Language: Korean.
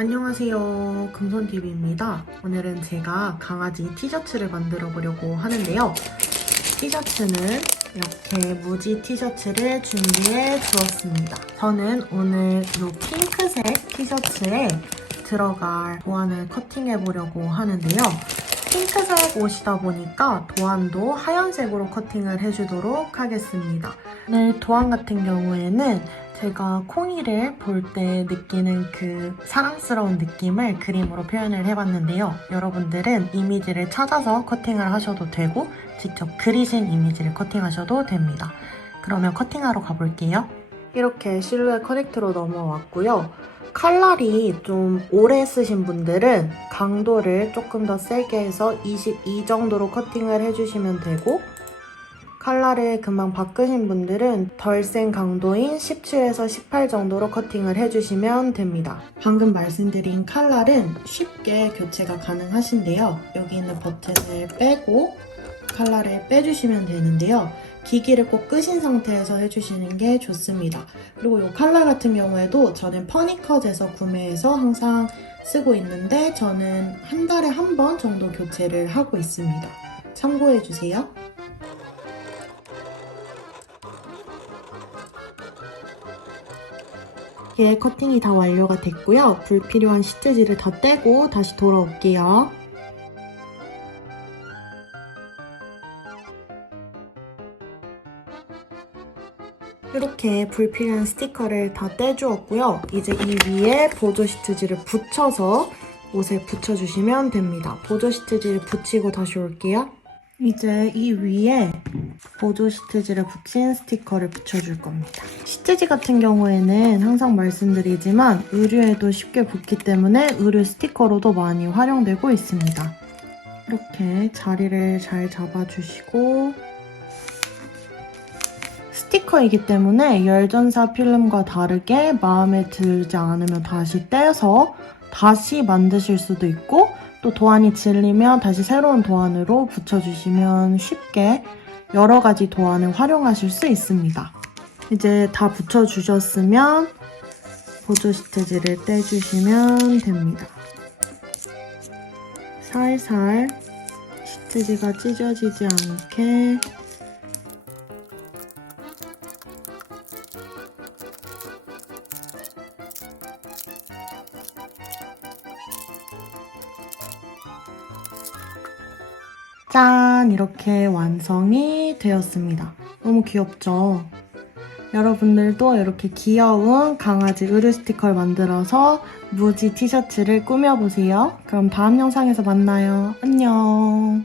안녕하세요. 금손TV입니다. 오늘은 제가 강아지 티셔츠를 만들어 보려고 하는데요. 티셔츠는 이렇게 무지 티셔츠를 준비해 주었습니다. 저는 오늘 이 핑크색 티셔츠에 들어갈 도안을 커팅해 보려고 하는데요. 핑크색 옷이다 보니까 도안도 하얀색으로 커팅을 해주도록 하겠습니다. 오늘 도안 같은 경우에는 제가 콩이를 볼 때 느끼는 그 사랑스러운 느낌을 그림으로 표현을 해봤는데요. 여러분들은 이미지를 찾아서 커팅을 하셔도 되고 직접 그리신 이미지를 커팅하셔도 됩니다. 그러면 커팅하러 가볼게요. 이렇게 실루엣 커넥트로 넘어왔고요. 칼날이 좀 오래 쓰신 분들은 강도를 조금 더 세게 해서 22 정도로 커팅을 해주시면 되고 칼날을 금방 바꾸신 분들은 덜 센 강도인 17에서 18 정도로 커팅을 해주시면 됩니다. 방금 말씀드린 칼날은 쉽게 교체가 가능하신데요. 여기 있는 버튼을 빼고 칼날을 빼주시면 되는데요. 기기를 꼭 끄신 상태에서 해주시는 게 좋습니다. 그리고 이 칼날 같은 경우에도 저는 퍼니컷에서 구매해서 항상 쓰고 있는데 저는 한 달에 한 번 정도 교체를 하고 있습니다. 참고해주세요. 예, 커팅이 다 완료가 됐고요. 불필요한 시트지를 다 떼고 다시 돌아올게요. 이렇게 불필요한 스티커를 다 떼주었고요. 이제 이 위에 보조 시트지를 붙여서 옷에 붙여주시면 됩니다. 보조 시트지를 붙이고 다시 올게요. 이제 이 위에 보조 시트지를 붙인 스티커를 붙여줄 겁니다. 시트지 같은 경우에는 항상 말씀드리지만 의류에도 쉽게 붙기 때문에 의류 스티커로도 많이 활용되고 있습니다. 이렇게 자리를 잘 잡아주시고 스티커이기 때문에 열전사 필름과 다르게 마음에 들지 않으면 다시 떼서 다시 만드실 수도 있고 또 도안이 질리면 다시 새로운 도안으로 붙여주시면 쉽게 여러 가지 도안을 활용하실 수 있습니다. 이제 다 붙여주셨으면 보조 시트지를 떼주시면 됩니다. 살살 시트지가 찢어지지 않게 짠! 이렇게 완성이 되었습니다. 너무 귀엽죠? 여러분들도 이렇게 귀여운 강아지 의류 스티커를 만들어서 무지 티셔츠를 꾸며보세요. 그럼 다음 영상에서 만나요. 안녕!